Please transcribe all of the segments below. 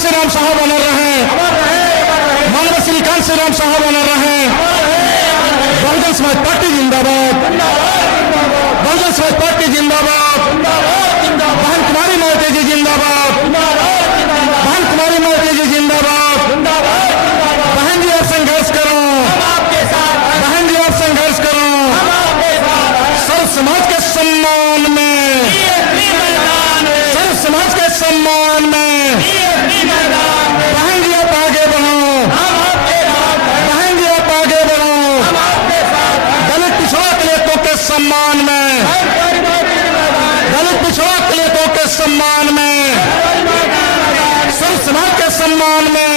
कांशीराम साहब अमर रहे, मानव श्री कांशीराम साहब अमर रहे। बहुजन समाज पार्टी जिंदाबाद, बहुजन समाज पार्टी जिंदाबाद, बहन कुमारी मोदी जी जिंदाबाद, बहन कुमारी मोदी जी जिंदाबाद। बहन जी आप संघर्ष करो, बहन जी आप संघर्ष करो। सर्व समाज के सम्मान में, सर्व समाज के सम्मान में बहन जी आप आगे बढ़ो, बहन जी आप आगे बढ़ो। दलित पिछड़ा दलितों के सम्मान में, दलित पिछड़ा दलितों के सम्मान में, सर्व समाज के सम्मान में,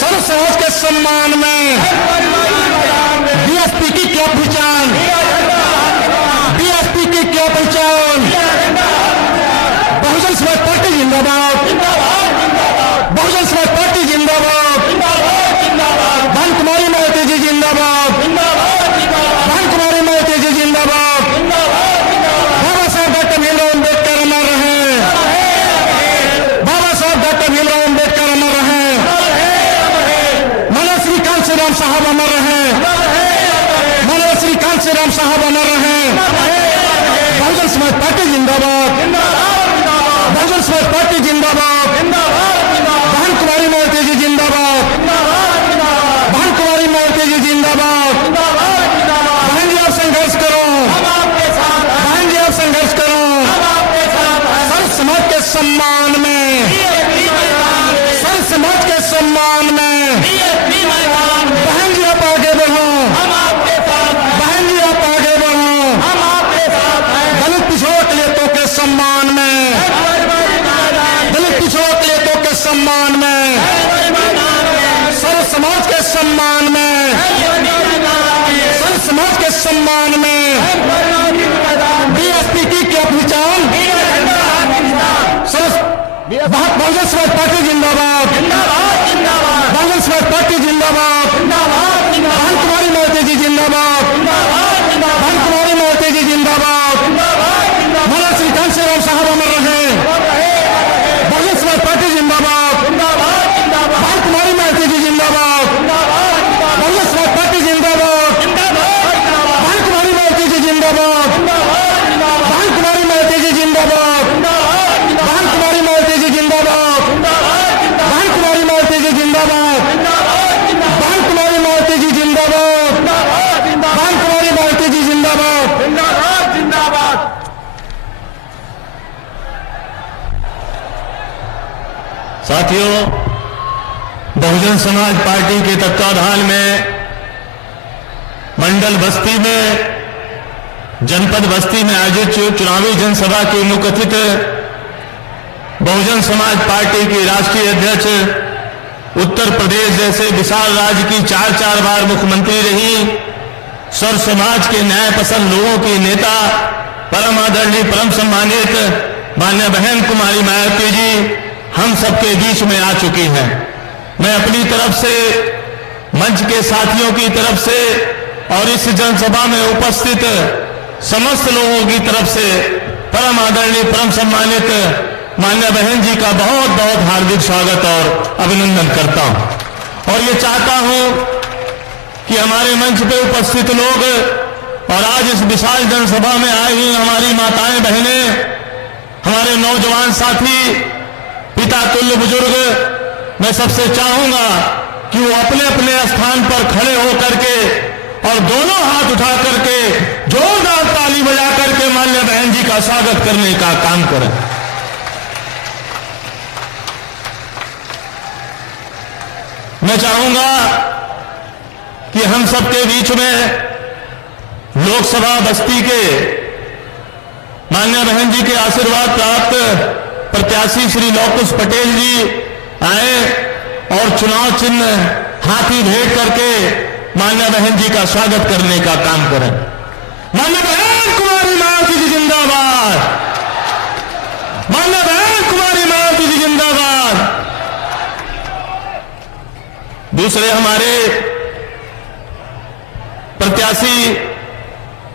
सर्व समाज के सम्मान में बीएसपी की क्या पहचान, बीएसपी की क्या पहचान। बहुजन समाज पार्टी जिंदाबाद, बहुजन समाज पार्टी जिंदाबाद, बहन कुमारी मोदी जी जिंदाबाद, बहन कुमारी मोदी जी जिंदाबाद। बाबा साहब डॉक्टर भीमराव अम्बेडकर अमर रहे, बाबा साहब डॉक्टर भीमराव अम्बेडकर अमर रहे। मानव श्री कांशीराम साहब अमर रहे, मानव श्री कांशीराम साहब अमर रहे। बहुजन समाज पार्टी जिंदाबाद, बहुजन समाज पार्टी जिंदाबाद, बहन कुमारी मोदी जी जिंदाबाद, बहन कुमारी मोदी जी जिंदाबाद। बहन जी आप संघर्ष करो, बहन जी आप संघर्ष करो। सर्व समाज के सम्मान में, सर्व समाज के सम्मान में बहन जी आप आगे बढ़ो, बहन जी आप आगे बढ़ो। दलित पिछड़ा दलितों के सम्मान में, दलित पिछड़ा दलितों के सम्मान में, सर्व समाज के सम्मान में, सर्व समाज के सम्मान में बीएसपी की क्या पहचान। बहुजन समाज पार्टी जिंदाबाद, बहुजन समाज पार्टी जिंदाबाद, बहन कुमारी मोदी जी जिंदाबाद, बहन कुमारी मोदी जी जिंदाबाद। मानव श्री कांशीराम साहब अमर रहे, बहुजन समाज पार्टी जिंदाबाद, बहन कुमारी मोदी जी जिंदाबाद, बहुजन समाज पार्टी जिंदाबाद, बहन कुमारी मोदी जी जिंदाबाद, बहन कुमारी मोदी जी जिंदाबाद, बहन कुमारी मोदी जी जिंदाबाद, बहन कुमारी मोदी जी जिंदाबाद, बहन कुमारी मोदी जी जिंदाबाद, बहन कुमारी मोदी जी जिंदाबाद। साथियों, बहुजन समाज पार्टी के तत्वाधान में मंडल बस्ती में, जनपद बस्ती में आयोजित चुनावी जनसभा के मुख्य अतिथि बहुजन समाज पार्टी की राष्ट्रीय अध्यक्ष, उत्तर प्रदेश जैसे विशाल राज्य की 4 बार मुख्यमंत्री रही, सर्व समाज के न्याय पसंद लोगों की नेता, परम आदरणीय परम सम्मानित मान्य बहन कुमारी मायावती जी हम सबके बीच में आ चुकी हैं। मैं अपनी तरफ से, मंच के साथियों की तरफ से और इस जनसभा में उपस्थित समस्त लोगों की तरफ से परम आदरणीय परम सम्मानित मान्य बहन जी का बहुत बहुत हार्दिक स्वागत और अभिनंदन करता हूं। और ये चाहता हूं कि हमारे मंच पे उपस्थित लोग और आज इस विशाल जनसभा में आई हुई हमारी माताएं बहनें, हमारे नौजवान साथी, पिता तुल्य बुजुर्ग, मैं सबसे चाहूंगा कि वो अपने अपने स्थान पर खड़े होकर के और दोनों हाथ उठा करके जोरदार ताली बजा करके मान्य बहन जी का स्वागत करने का काम करें। मैं चाहूंगा कि हम सबके बीच में लोकसभा बस्ती के मान्य बहन जी के आशीर्वाद प्राप्त प्रत्याशी श्री लौकुश पटेल जी आए और चुनाव चिन्ह हाथी भेंट करके मान्य बहन जी का स्वागत करने का काम करें। मान्य बहन कुमारी मायावती जी जिंदाबाद, मान्य बहन कुमारी मायावती जी जिंदाबाद। दूसरे हमारे प्रत्याशी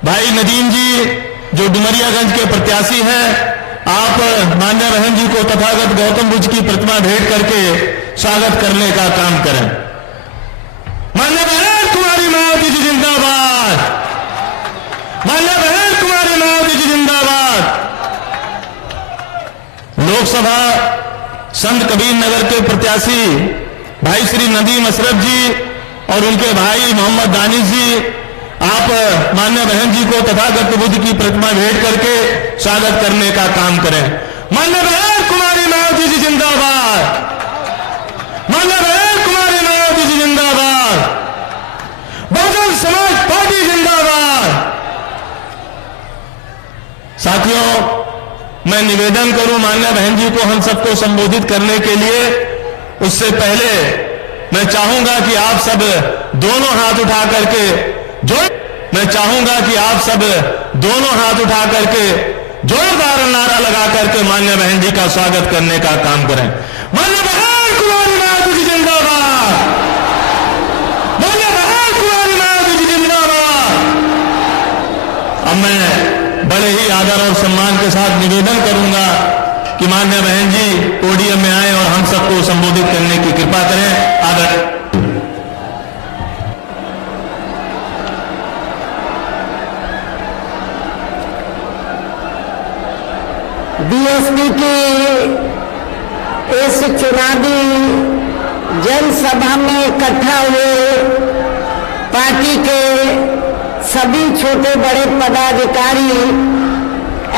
भाई नदीम जी जो डुमरियागंज के प्रत्याशी हैं, आप मान्य बहन जी को तथागत गौतम बुद्ध की प्रतिमा भेंट करके स्वागत करने का काम करें। माननीय बहन कुमारी मायावती जी जिंदाबाद, माननीय बहन कुमारी मायावती जी जिंदाबाद। लोकसभा संत कबीर नगर के प्रत्याशी भाई श्री नदीम अशरफ जी और उनके भाई मोहम्मद दानिश जी, आप माननीय बहन जी को तथागत बुद्ध की प्रतिमा भेंट करके स्वागत करने का काम करें। माननीय बहन कुमारी मायावती जी जिंदाबाद, माननीय बहन कुमारी मायावती जी जिंदाबाद, बहुजन समाज पार्टी जिंदाबाद। साथियों, मैं निवेदन करूं माननीय बहन जी को हम सबको संबोधित करने के लिए, उससे पहले मैं चाहूंगा कि आप सब दोनों हाथ उठा करके जोरदार नारा लगा करके माननीय बहन जी का स्वागत करने का काम करें। माननीय बहन कुमारी मायावती जी जिंदाबाद, माननीय बहन कुमारी मायावती जी जिंदाबाद। अब मैं बड़े ही आदर और सम्मान के साथ निवेदन करूंगा कि माननीय बहन जी पोडियम में आए और हम सबको संबोधित करने की कृपा करें। आदर बीएसपी की इस चुनावी जनसभा में इकट्ठा हुए पार्टी के सभी छोटे बड़े पदाधिकारी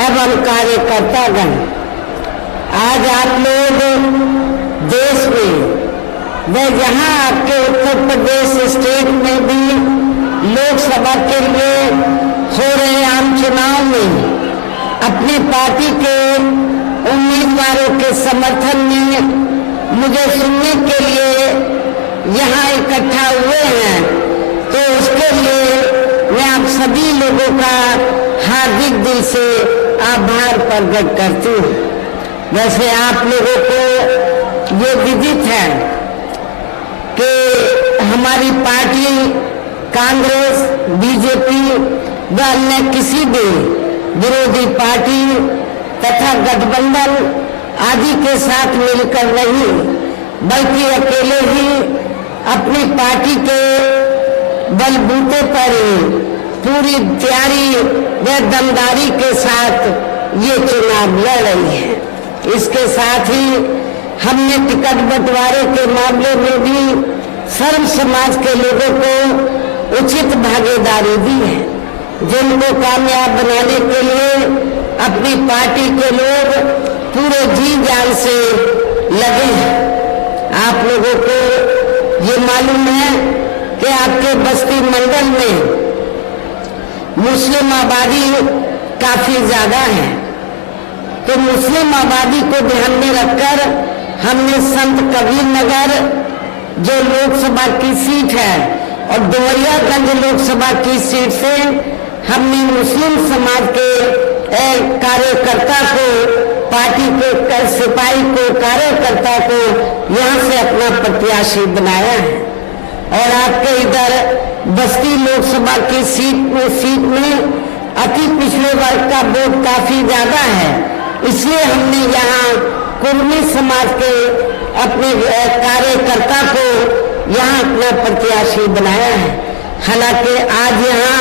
एवं कार्यकर्तागण, आज आप लोग देश में व जहां आपके उत्तर प्रदेश स्टेट में भी लोकसभा के लिए हो रहे आम चुनाव में अपनी पार्टी के उम्मीदवारों के समर्थन में मुझे सुनने के लिए यहाँ इकट्ठा हुए हैं, तो उसके लिए मैं आप सभी लोगों का हार्दिक दिल से आभार प्रकट करती हूँ। वैसे आप लोगों को ये विदित है कि हमारी पार्टी कांग्रेस, बीजेपी व अन्य किसी भी विरोधी पार्टी तथा गठबंधन आदि के साथ मिलकर नहीं, बल्कि अकेले ही अपनी पार्टी के बलबूते पर पूरी तैयारी व दमदारी के साथ ये चुनाव लड़ रही है। इसके साथ ही हमने टिकट बंटवारे के मामले में भी सर्व समाज के लोगों को उचित भागीदारी दी है, जिनको कामयाब बनाने के लिए अपनी पार्टी के लोग पूरे जी जान से लगे हैं। आप लोगों को ये मालूम है कि आपके बस्ती मंडल में मुस्लिम आबादी काफी ज्यादा है, तो मुस्लिम आबादी को ध्यान में रखकर हमने संत कबीर नगर जो लोकसभा की सीट है और डुमरियागंज लोकसभा की सीट से हमने मुस्लिम समाज के कार्यकर्ता को, पार्टी के सिपाही को, कार्यकर्ता को यहाँ से अपना प्रत्याशी बनाया है। और आपके इधर बस्ती लोकसभा की सीट में अति पिछड़े वर्ग का वोट काफी ज्यादा है, इसलिए हमने यहाँ कुर्मी समाज के अपने कार्यकर्ता को यहाँ अपना प्रत्याशी बनाया है। हालांकि आज यहाँ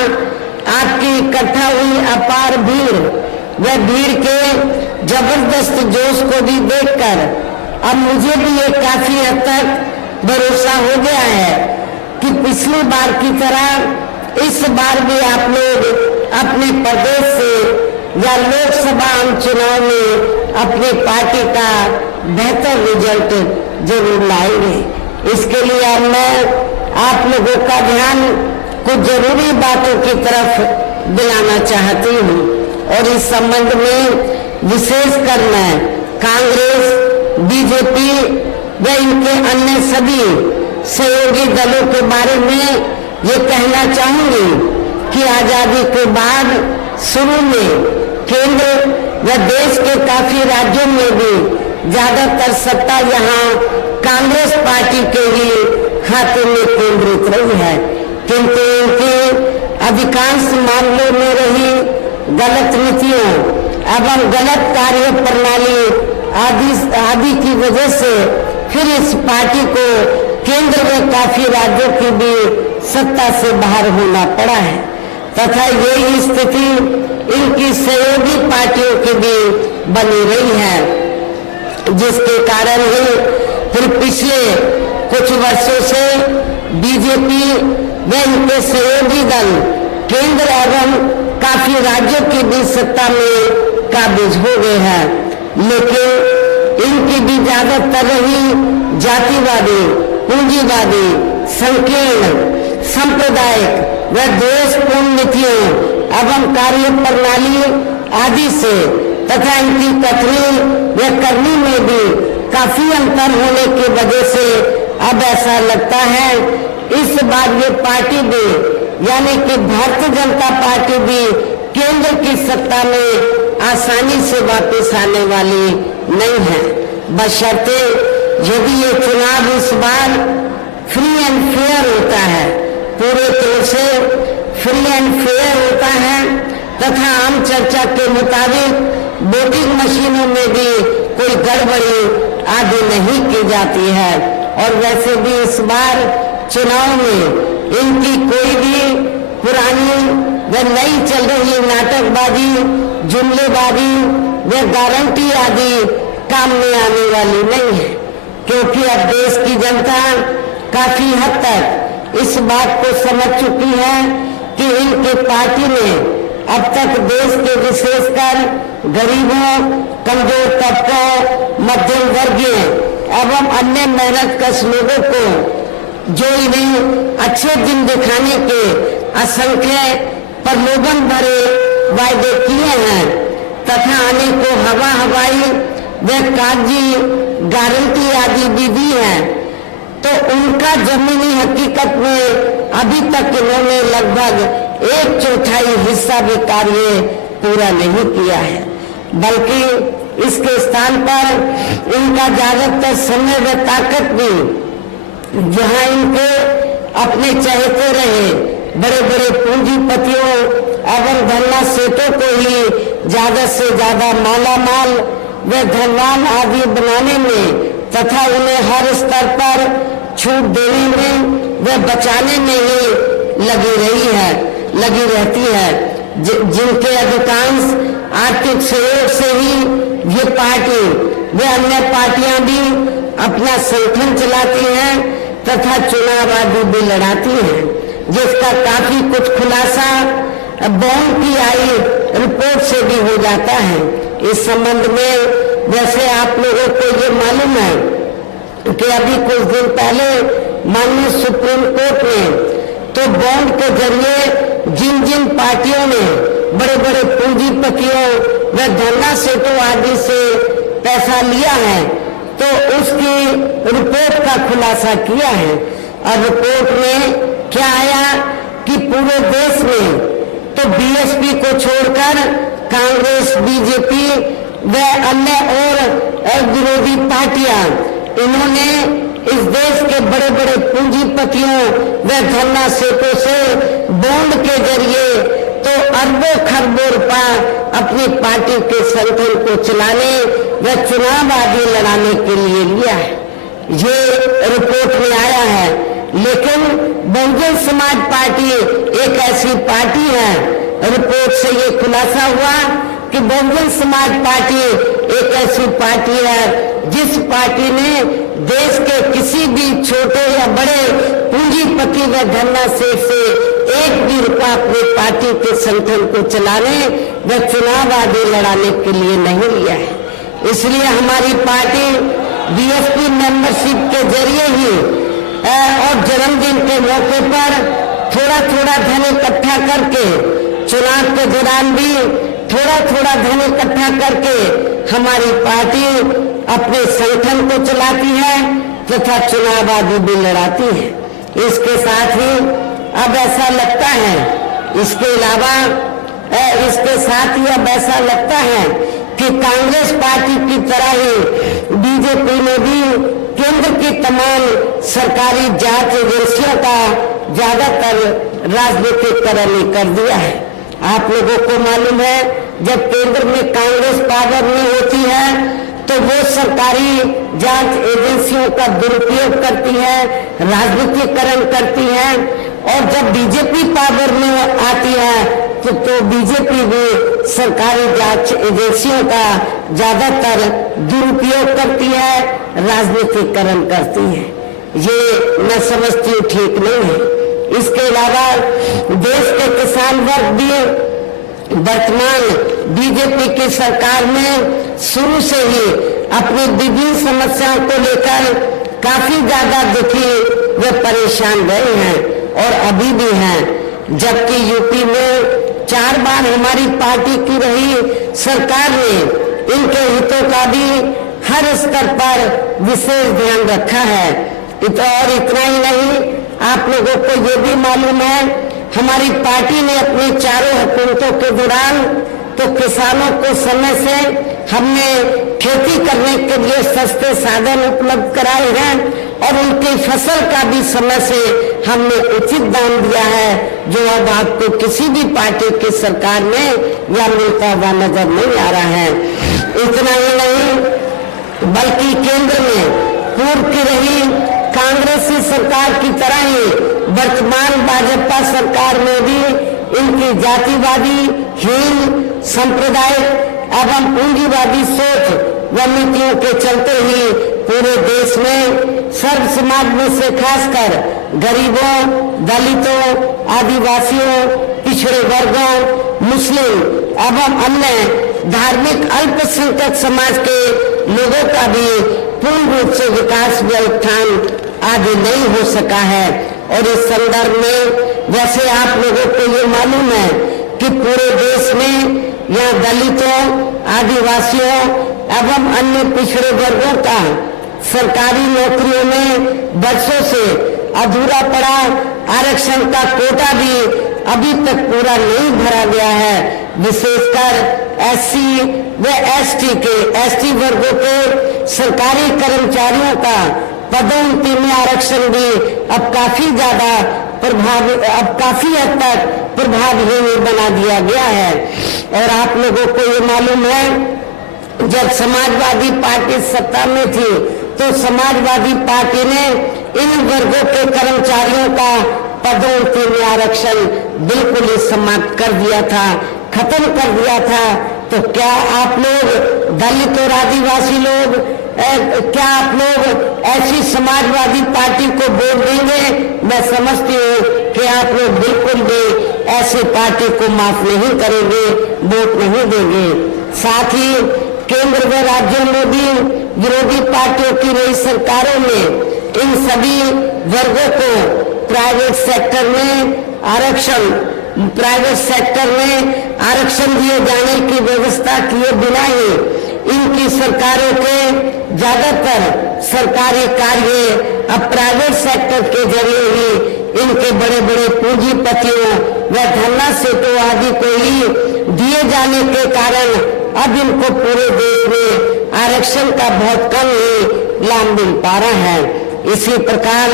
आपकी इकट्ठा हुई अपार भीड़ व भीड़ के जबरदस्त जोश को भी देखकर अब मुझे भी ये काफी हद तक भरोसा हो गया है कि पिछली बार की तरह इस बार भी आप लोग अपने प्रदेश से या लोकसभा आम चुनाव में अपनी पार्टी का बेहतर रिजल्ट जरूर लाएंगे। इसके लिए अब मैं आप लोगों का ध्यान कुछ जरूरी बातों की तरफ दिलाना चाहती हूँ और इस संबंध में विशेषकर मैं कांग्रेस, बीजेपी व इनके अन्य सभी सहयोगी दलों के बारे में ये कहना चाहूंगी कि आजादी के बाद शुरू में केंद्र व देश के काफी राज्यों में भी ज्यादातर सत्ता यहाँ कांग्रेस पार्टी के ही खाते में केंद्रित रही है, किंतु इनके अधिकांश मामलों में रही गलत नीतियों एवं गलत कार्य प्रणाली आदि की वजह से फिर इस पार्टी को केंद्र में काफी राज्यों की भी सत्ता से बाहर होना पड़ा है तथा यही स्थिति इनकी सहयोगी पार्टियों की भी बनी रही है, जिसके कारण ही फिर पिछले कुछ वर्षों से बीजेपी व इनके सहयोगी दल केंद्र एवं काफी राज्यों की भी सत्ता में काबिज हो गए हैं, लेकिन इनकी भी ज्यादातर रही जातिवादी, पूंजीवादी, संकीर्ण, सांप्रदायिक व देशपूर्ण नीतियों एवं कार्य प्रणाली आदि से तथा इनकी कथनी व करनी में भी काफी अंतर होने की वजह से अब ऐसा लगता है इस बार ये पार्टी भी यानी कि भारतीय जनता पार्टी भी केंद्र की सत्ता में आसानी से वापस आने वाली नहीं है, बशर्ते यदि ये चुनाव इस बार फ्री एंड फेयर होता है, पूरे तौर से फ्री एंड फेयर होता है तथा आम चर्चा के मुताबिक वोटिंग मशीनों में भी कोई गड़बड़ी आदि नहीं की जाती है और वैसे भी इस बार चुनाव में इनकी कोई भी पुरानी व नई चल रही नाटकबाजी, जुमलेबाजी व गारंटी आदि काम में आने वाली नहीं है, क्योंकि अब देश की जनता काफी हद तक इस बात को समझ चुकी है कि इनके पार्टी ने अब तक देश के विशेषकर गरीबों, कमजोर तबकों, मध्यम वर्गीय एवं अन्य मेहनतकश लोगों को जो इन्हें अच्छे दिन दिखाने के असंख्य प्रलोभन भरे वायदे किए हैं तथा अनेकों हवाई व कागजी गारंटी आदि भी दी है, तो उनका जमीनी हकीकत में अभी तक इन्होंने लगभग 1/4 हिस्सा भी कार्य पूरा नहीं किया है, बल्कि इसके स्थान पर इनका ज्यादातर समय व ताकत भी जहां इनके अपने चहेते रहे बड़े बड़े पूंजीपतियों एवं धनना सेठों को ही ज्यादा से ज्यादा मालामाल व धनवान आदि बनाने में तथा उन्हें हर स्तर पर छूट देने में व बचाने में ही लगी रहती है, जिनके अधिकांश आर्थिक सहयोग से ही ये पार्टी व अन्य पार्टियां भी अपना संगठन चलाती हैं तथा चुनाव आदि भी लड़ाती हैं, जिसका काफी कुछ खुलासा बॉन्ड की आई रिपोर्ट से भी हो जाता है। इस संबंध में जैसे आप लोगों को ये मालूम है कि अभी कुछ दिन पहले माननीय सुप्रीम कोर्ट ने तो बॉन्ड के जरिए जिन जिन पार्टियों ने बड़े बड़े पूंजीपतियों व धनना सेठों आदि से पैसा लिया है तो उसकी रिपोर्ट का खुलासा किया है और रिपोर्ट में क्या आया कि पूरे देश में तो बीएसपी को छोड़कर कांग्रेस, बीजेपी व अन्य और विरोधी पार्टियां इन्होंने इस देश के बड़े बड़े पूंजीपतियों व धनना सेठों से बॉन्ड के जरिए तो अरबों खरबों रुपया अपनी पार्टी के संगठन को चलाने व चुनाव आदि लड़ाने के लिए लिया है, ये रिपोर्ट में आया है। लेकिन बहुजन समाज पार्टी एक ऐसी पार्टी है, रिपोर्ट से ये खुलासा हुआ कि बहुजन समाज पार्टी एक ऐसी पार्टी है जिस पार्टी ने देश के किसी भी छोटे या बड़े पूंजीपति व धनना सेठ से एक भी रुपया अपनी पार्टी के संगठन को चलाने व चुनाव आदि लड़ाने के लिए नहीं लिया है। इसलिए हमारी पार्टी बीएसपी मेंबरशिप के जरिए ही और जन्मदिन के मौके पर थोड़ा थोड़ा धन इकट्ठा करके चुनाव के दौरान भी थोड़ा थोड़ा धन इकट्ठा करके हमारी पार्टी अपने संगठन को चलाती है तथा चुनाव आदि भी लड़ाती है। इसके साथ ही अब ऐसा लगता है, इसके अलावा इसके साथ ही अब ऐसा लगता है कि कांग्रेस पार्टी की तरह ही बीजेपी ने भी केंद्र की तमाम सरकारी जांच एजेंसियों का ज्यादातर राजनीतिकरण कर दिया है। आप लोगों को मालूम है जब केंद्र में कांग्रेस पावर में होती है तो वो सरकारी जांच एजेंसियों का दुरुपयोग करती है, राजनीतिकरण करती है, और जब बीजेपी पावर में आती है तो बीजेपी भी सरकारी जांच एजेंसियों का ज्यादातर दुरुपयोग करती है, राजनीतिकरण करती है। ये मैं समझती हूँ ठीक नहीं है। इसके अलावा देश के किसान वर्ग भी वर्तमान बीजेपी की सरकार में शुरू से ही अपनी विभिन्न समस्याओं को लेकर काफी ज्यादा दुखी व परेशान रहे हैं और अभी भी हैं। जबकि यूपी में 4 बार हमारी पार्टी की रही सरकार ने इनके हितों का भी हर स्तर पर विशेष ध्यान रखा है। और इतना ही नहीं, आप लोगों को ये भी मालूम है, हमारी पार्टी ने अपनी चारों हुकूमतों के दौरान तो किसानों को समय से हमने खेती करने के लिए सस्ते साधन उपलब्ध कराए हैं और उनकी फसल का भी समय से हमने उचित दाम दिया है, जो अब आपको किसी भी पार्टी की सरकार में या मिलता हुआ नजर नहीं आ रहा है। इतना ही नहीं, बल्कि केंद्र में पूर्व की रही कांग्रेसी सरकार की तरह ही वर्तमान भाजपा सरकार में भी इनकी जातिवादी, हीन, सांप्रदायिक एवं पूंजीवादी सोच व नीतियों के चलते ही पूरे देश में सर्व समाज में से खासकर गरीबों, दलितों, आदिवासियों, पिछड़े वर्गों, मुस्लिम एवं अन्य धार्मिक अल्पसंख्यक समाज के लोगों का भी पूर्ण रूप से विकास व उत्थान आदि नहीं हो सका है। और इस संदर्भ में वैसे आप लोगों को ये मालूम है कि पूरे देश में यहाँ दलितों, आदिवासियों एवं अन्य पिछड़े वर्गों का सरकारी नौकरियों में वर्षों से अधूरा पड़ा आरक्षण का कोटा भी अभी तक पूरा नहीं भरा गया है। विशेषकर एससी व एसटी वर्गों के सरकारी कर्मचारियों का पदोन्नति में आरक्षण भी अब काफी हद तक प्रभावहीन बना दिया गया है। और आप लोगों को ये मालूम है, जब समाजवादी पार्टी सत्ता में थी तो समाजवादी पार्टी ने इन वर्गों के कर्मचारियों का पदोन्नति में आरक्षण बिल्कुल ही समाप्त कर दिया था, खत्म कर दिया था। तो क्या आप लोग दलित और आदिवासी लोग, क्या आप लोग ऐसी समाजवादी पार्टी को वोट देंगे? मैं समझती हूँ कि आप लोग बिल्कुल भी ऐसी पार्टी को माफ नहीं करेंगे, वोट नहीं देंगे। साथ ही केंद्र व राज्यों में भी विरोधी पार्टियों की रही सरकारों में इन सभी वर्गों को प्राइवेट सेक्टर में आरक्षण दिए जाने की व्यवस्था किए बिना ही इनकी सरकारों के ज्यादातर सरकारी कार्य अब प्राइवेट सेक्टर के जरिए ही इनके बड़े बड़े पूंजीपतियों व धन्ना सेठों आदि को ही दिए जाने के कारण अब इनको पूरे देश में आरक्षण का बहुत कम ही लाभ मिल पा रहा है। इसी प्रकार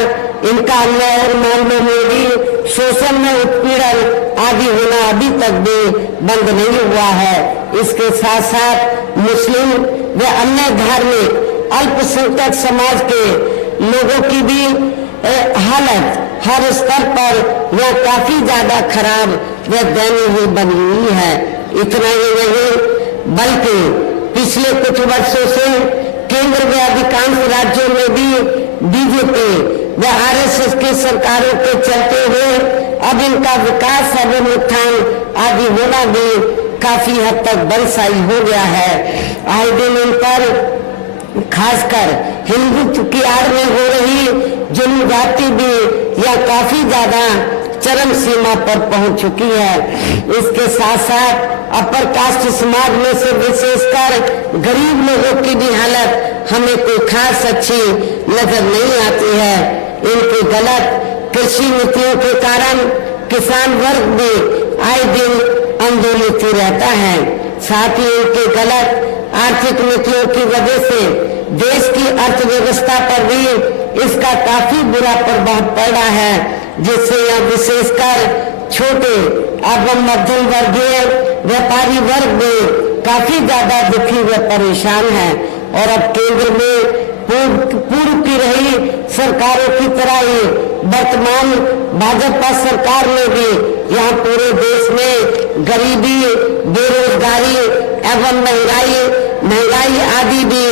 इनका अन्याय और मामलों में भी शोषण में उत्पीड़न आदि होना अभी तक भी बंद नहीं हुआ है। इसके साथ साथ मुस्लिम व अन्य धार्मिक अल्पसंख्यक समाज के लोगों की भी हालत हर स्तर पर यह काफी ज्यादा खराब व दयनीय बनी हुई है। इतना ही नहीं, बल्कि पिछले कुछ वर्षों से केंद्र में अधिकांश राज्यों में भी बीजेपी व आरएसएस की सरकारों के चलते हुए अब इनका विकास एवं उत्थान आदि होना भी काफी हद तक बलशाली हो गया है। आए दिन इन पर खासकर हिंदुत्व की आड़ में हो रही जुल्म जाति भी यह काफी ज्यादा चरम सीमा पर पहुंच चुकी है। इसके साथ साथ अपर कास्ट समाज में से विशेषकर गरीब लोगों की भी हालत हमें कोई खास अच्छी नजर नहीं आती है। इनकी गलत कृषि नीतियों के कारण किसान वर्ग भी आए दिन आंदोलित रहता है। साथ ही इनकी गलत आर्थिक नीतियों की वजह से देश की अर्थव्यवस्था पर भी इसका काफी बुरा प्रभाव पड़ रहा है, जिससे यह विशेषकर छोटे एवं मध्यम वर्गीय व्यापारी वर्ग भी काफी ज्यादा दुखी व परेशान है। और अब केंद्र में पूर्व की रही सरकारों की तरह ही वर्तमान भाजपा सरकार ने भी यहाँ पूरे देश में गरीबी, बेरोजगारी एवं महंगाई आदि भी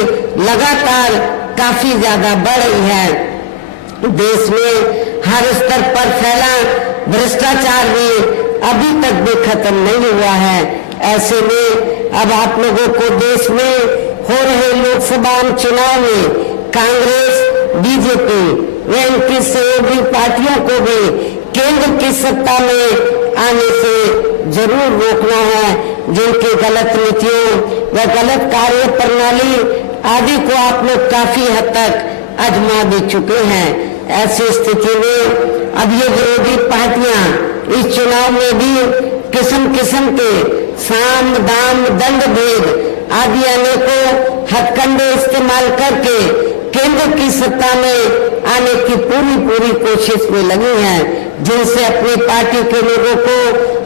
लगातार काफी ज्यादा बढ़ रही है। देश में हर स्तर पर फैला भ्रष्टाचार भी अभी तक भी खत्म नहीं हुआ है। ऐसे में अब आप लोगों को देश में हो रहे लोकसभा चुनाव में कांग्रेस, बीजेपी व इनकी सहयोगी पार्टियों को भी केंद्र की सत्ता में आने से जरूर रोकना है। जिनकी गलत नीतियों व गलत कार्य प्रणाली आदि को आप लोग काफी हद तक आजमा भी चुके हैं। ऐसी स्थिति में अब ये विरोधी पार्टियां इस चुनाव में भी किस्म किस्म के साम दाम दंड भेद आदि अनेकों हथकंडे इस्तेमाल करके केंद्र की सत्ता में आने की पूरी कोशिश में लगी हैं, जिनसे अपनी पार्टी के लोगों को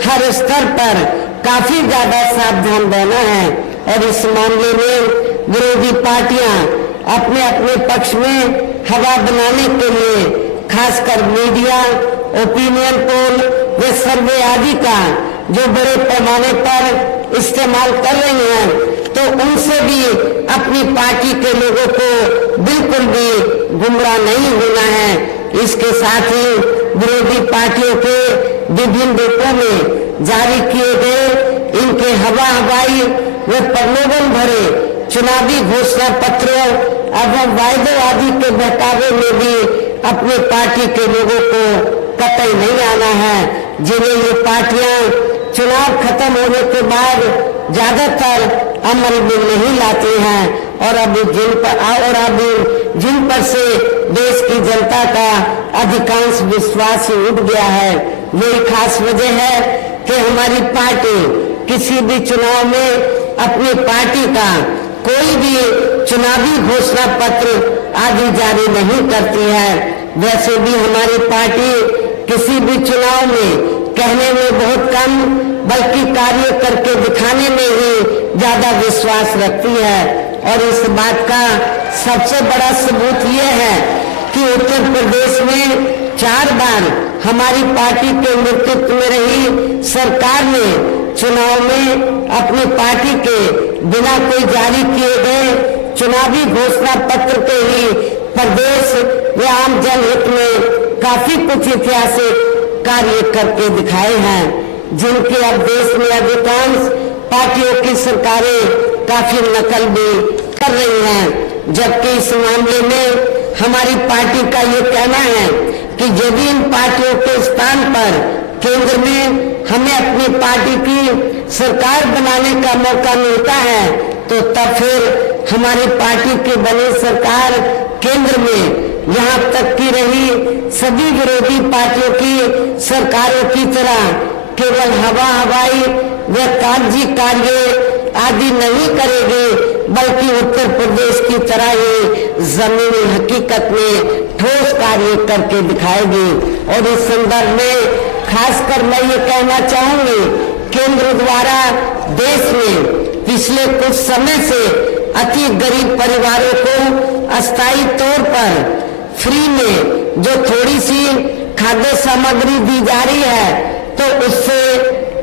हर स्तर पर काफी ज्यादा सावधान रहना है। और इस मामले में विरोधी पार्टियां अपने अपने पक्ष में हवा बनाने के लिए खासकर मीडिया, ओपिनियन पोल व सर्वे आदि का जो बड़े पैमाने पर इस्तेमाल कर रही हैं, तो उनसे भी अपनी पार्टी के लोगों को बिल्कुल भी गुमराह नहीं होना है। इसके साथ ही विरोधी पार्टियों के विभिन्न रूपों में जारी किए गए इनके हवाई व प्रलोभन भरे चुनावी घोषणा पत्रों एवं वायदों आदि के बहकावे में भी अपनी पार्टी के लोगों को कतई नहीं आना है। जिन्हें ये पार्टियां चुनाव खत्म होने के बाद ज्यादातर अमल में नहीं लाती हैं और अभी जिन पर से देश की जनता का अधिकांश विश्वास ही उठ गया है। यही खास वजह है कि हमारी पार्टी किसी भी चुनाव में अपनी पार्टी का कोई भी चुनावी घोषणा पत्र आदि जारी नहीं करती है। वैसे भी हमारी पार्टी किसी भी चुनाव में कहने में बहुत कम बल्कि कार्य करके दिखाने में ही ज्यादा विश्वास रखती है। और इस बात का सबसे बड़ा सबूत ये है कि उत्तर प्रदेश में 4 बार हमारी पार्टी के नेतृत्व में रही सरकार ने चुनाव में अपनी पार्टी के बिना कोई जारी किए गए चुनावी घोषणा पत्र के ही प्रदेश व आम जनहित में काफी कुछ ऐतिहासिक कार्य करके दिखाए हैं, जिनके अब देश में अधिकांश पार्टियों की सरकारें काफी नकल भी कर रही हैं। जबकि इस मामले में हमारी पार्टी का ये कहना है कि यदि इन पार्टियों के स्थान पर केंद्र में हमें अपनी पार्टी की सरकार बनाने का मौका मिलता है, तो तब फिर हमारी पार्टी की बनी सरकार केंद्र में यहाँ तक की रही सभी विरोधी पार्टियों की सरकारों की तरह केवल हवाई व कागजी कार्य आदि नहीं करेगी, बल्कि उत्तर प्रदेश की तरह ही जमीनी हकीकत में ठोस कार्य करके दिखाएगी। और इस संदर्भ में खासकर मैं ये कहना चाहूंगी, केंद्र द्वारा देश में पिछले कुछ समय से अति गरीब परिवारों को अस्थायी तौर पर फ्री में जो थोड़ी सी खाद्य सामग्री दी जा रही है, तो उससे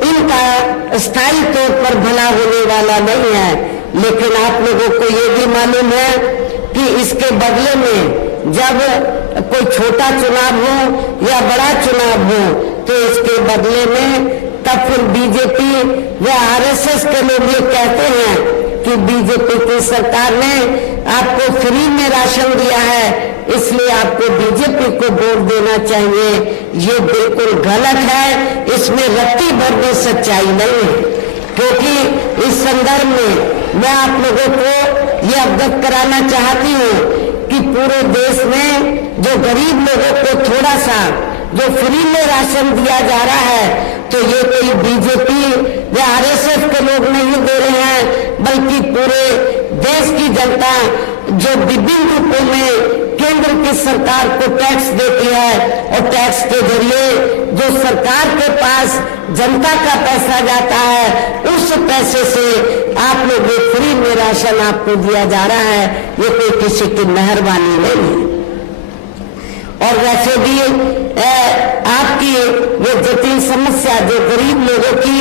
इनका स्थायी तौर पर भला होने वाला नहीं है। लेकिन आप लोगों को ये भी मालूम है कि इसके बदले में जब कोई छोटा चुनाव हो या बड़ा चुनाव हो, तो इसके बदले में तब फिर बीजेपी व आरएसएस के लोग ये कहते हैं कि बीजेपी की सरकार ने आपको फ्री में राशन दिया है, इसलिए आपको बीजेपी को वोट देना चाहिए। ये बिल्कुल गलत है, इसमें रत्ती भर भी सच्चाई नहीं है। क्योंकि इस संदर्भ में मैं आप लोगों को ये अवगत कराना चाहती हूँ कि पूरे देश में जो गरीब लोगों को थोड़ा सा जो फ्री में राशन दिया जा रहा है, तो ये कोई बीजेपी या आरएसएस के लोग नहीं दे रहे हैं, बल्कि पूरे देश की जनता जो विभिन्न रूपों में केंद्र की सरकार को टैक्स देती है और टैक्स के जरिए जो सरकार के पास जनता का पैसा जाता है उस पैसे से आप लोग फ्री में राशन आपको दिया जा रहा है। ये कोई किसी की मेहरबानी नहीं है। और वैसे भी आपकी ये जटिल समस्या, जो गरीब लोगों की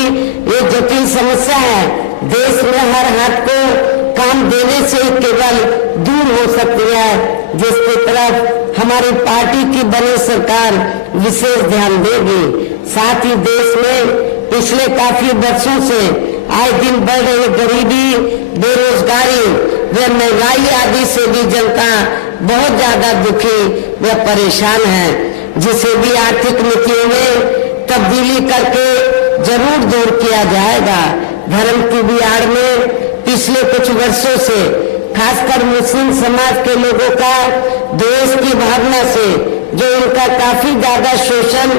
ये जटिल समस्या है, देश में हर हाथ को काम देने से केवल दूर हो सकती है, जिसकी तरफ हमारी पार्टी की बनी सरकार विशेष ध्यान देगी। साथ ही देश में पिछले काफी वर्षों से आए दिन बढ़ रही गरीबी, बेरोजगारी व महंगाई आदि से भी जनता बहुत ज्यादा दुखी व परेशान है, जिसे भी आर्थिक नीतियों में तब्दीली करके जरूर दूर किया जाएगा। धर्म की भी आड़ में पिछले कुछ वर्षों से खासकर मुस्लिम समाज के लोगों का देश की भावना से जो उनका काफी ज्यादा शोषण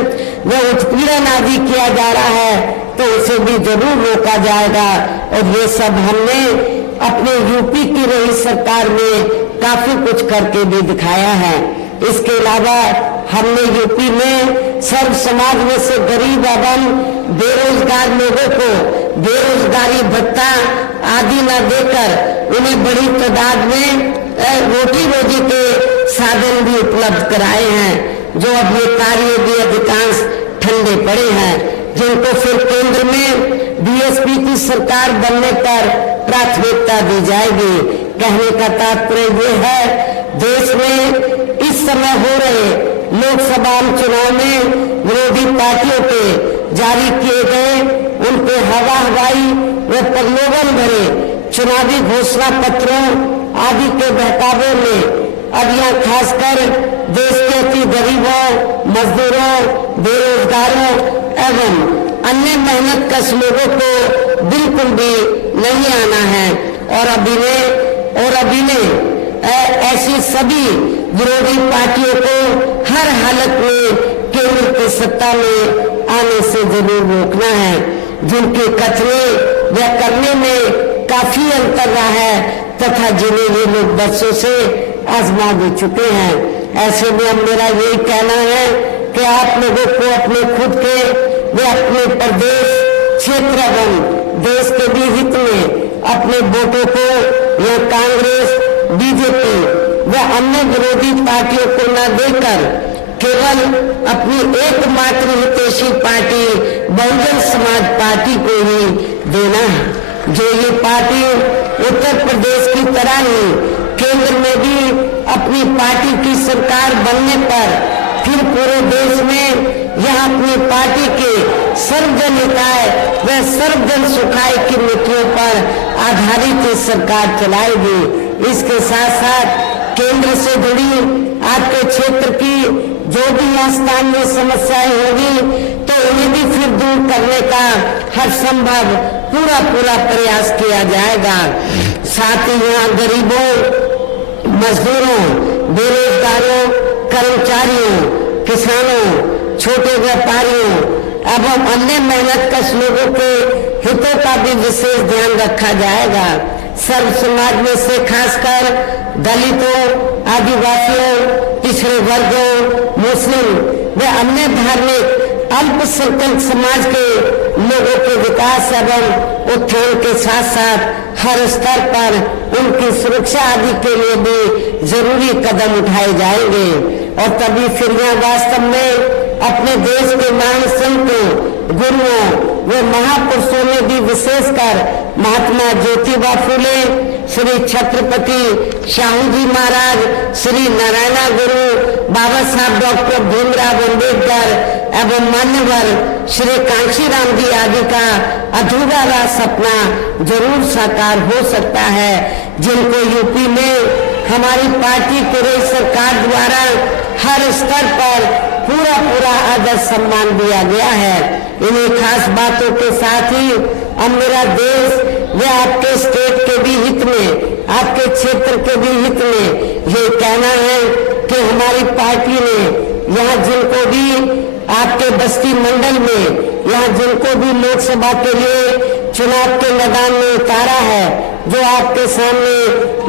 व उत्पीड़न आदि किया जा रहा है, तो उसे भी जरूर रोका जाएगा। और ये सब हमने अपने यूपी की रही सरकार में काफी कुछ करके भी दिखाया है। इसके अलावा हमने यूपी में सर्व समाज में से गरीब एवं बेरोजगार लोगों को बेरोजगारी भत्ता आदि न देकर उन्हें बड़ी तादाद में रोटी रोजी के साधन भी उपलब्ध कराए हैं, जो अब ये कार्य भी अधिकांश ठंडे पड़े हैं, जिनको फिर केंद्र में बीएसपी की सरकार बनने पर प्राथमिकता दी जाएगी। कहने का तात्पर्य ये है, देश में इस समय हो रहे लोकसभा चुनाव में विरोधी पार्टियों के जारी किए गए उनके हवाई व प्रलोभन भरे चुनावी घोषणा पत्रों आदि के बहकावे में अब यहाँ खासकर देश के अति गरीबों, मजदूरों, बेरोजगारों एवं अन्य मेहनत कश लोगों को बिल्कुल भी नहीं आना है। और अभी ने ऐसी सभी विरोधी पार्टियों को हर हालत में केंद्र की सत्ता में आने से जरूर रोकना है, जिनके कथने व करने में काफी अंतर रहा है तथा जिन्हें ये लोग वर्षों से आजमा भी चुके हैं। ऐसे में अब मेरा यही कहना है कि आप लोगों को अपने खुद के व अपने प्रदेश क्षेत्र एवं देश के भी हित में अपने वोटों को या कांग्रेस, बीजेपी व अन्य विरोधी पार्टियों को न देकर केवल अपनी एकमात्र हितैषी पार्टी बहुजन समाज पार्टी को ही देना है, जो ये पार्टी उत्तर प्रदेश की तरह ही केंद्र में भी अपनी पार्टी की सरकार बनने पर फिर पूरे देश में यह अपनी पार्टी के सर्वजन हिताय व सर्वजन सुखाय की नीतियों पर आधारित सरकार चलाएगी। इसके साथ साथ केंद्र से जुड़ी आपके क्षेत्र की जो भी स्थानीय समस्याएं होगी तो उन्हें भी फिर दूर करने का हर संभव पूरा प्रयास किया जाएगा। साथ ही यहाँ गरीबों, मजदूरों, बेरोजगारों, कर्मचारियों, किसानों, छोटे व्यापारियों एवं अन्य मेहनत कश लोगों के हितों का भी विशेष ध्यान रखा जाएगा। सर्व समाज में से खासकर दलितों, आदिवासियों, पिछड़े वर्गों, मुस्लिम व अन्य धार्मिक अल्पसंख्यक समाज के लोगों के विकास एवं उत्थान के साथ साथ हर स्तर पर उनकी सुरक्षा आदि के लिए भी जरूरी कदम उठाए जाएंगे। और तभी फिर यहाँ वास्तव में अपने देश के महान संतों, गुरुओं व महापुरुषों ने भी विशेषकर महात्मा ज्योतिबा फुले, श्री छत्रपति शाहू जी महाराज, श्री नारायणा गुरु, बाबा साहब डॉक्टर भीमराव अम्बेडकर एवं मान्यवर श्री कांशीराम जी आदि का अधूरा रहा सपना जरूर साकार हो सकता है, जिनको यूपी में हमारी पार्टी की रही सरकार द्वारा हर स्तर पर पूरा आदर सम्मान दिया गया है। इन्हीं खास बातों के साथ ही अब मेरा देश व आपके स्टेट के भी हित में, आपके क्षेत्र के भी हित में ये कहना है कि हमारी पार्टी ने यहाँ जिनको भी आपके बस्ती मंडल में यहाँ जिनको भी लोकसभा के लिए चुनाव के मैदान में उतारा है, जो आपके सामने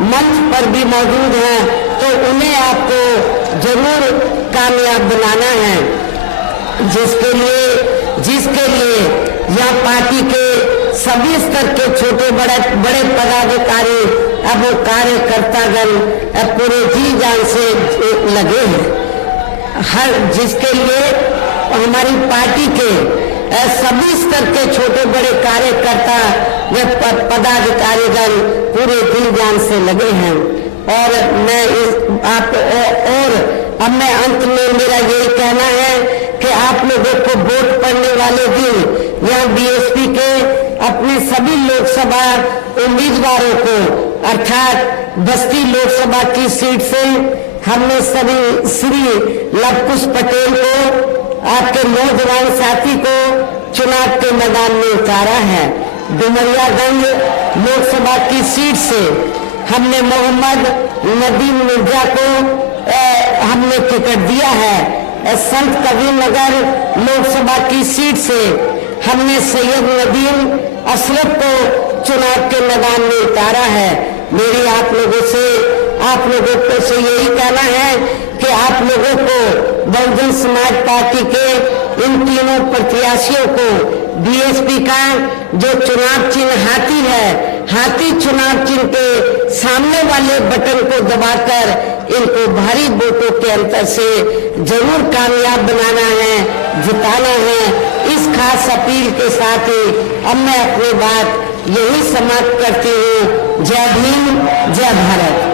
मंच पर भी मौजूद हैं, तो उन्हें आपको जरूर कामयाब बनाना है, जिसके लिए यह पार्टी के सभी स्तर के छोटे बड़े पदाधिकारी अब कार्यकर्तागण पूरे जी जान से लगे हैं। जिसके लिए हमारी पार्टी के सभी स्तर के छोटे बड़े कार्यकर्ता व पदाधिकारीगण पूरे दिल जान से लगे हैं। और अब मैं अंत में मेरा यही कहना है कि आप लोगों को वोट पड़ने वाले दिन यह बीएसपी के अपने सभी लोकसभा उम्मीदवारों को, अर्थात बस्ती लोकसभा की सीट से हमने सभी श्री लवकुश पटेल को, आपके नौजवान साथी को चुनाव के मैदान में उतारा है। डुमरियागंज लोकसभा की सीट से हमने मोहम्मद नदीम मिर्जा को हमने टिकट दिया है। संत कबीर नगर लोकसभा की सीट से हमने सैयद नदीम अशरफ को चुनाव के मैदान में उतारा है। मेरी आप लोगों से यही कहना है कि आप लोगों को बहुजन समाज पार्टी के इन तीनों प्रत्याशियों को बीएसपी का जो चुनाव चिन्ह हाथी है, हाथी चुनाव चिन्ह के सामने वाले बटन को दबाकर इनको भारी वोटों के अंतर से जरूर कामयाब बनाना है, जिताना है। इस खास अपील के साथ ही अब मैं अपनी बात यही समाप्त करती हूँ। जय भीम, जय भारत।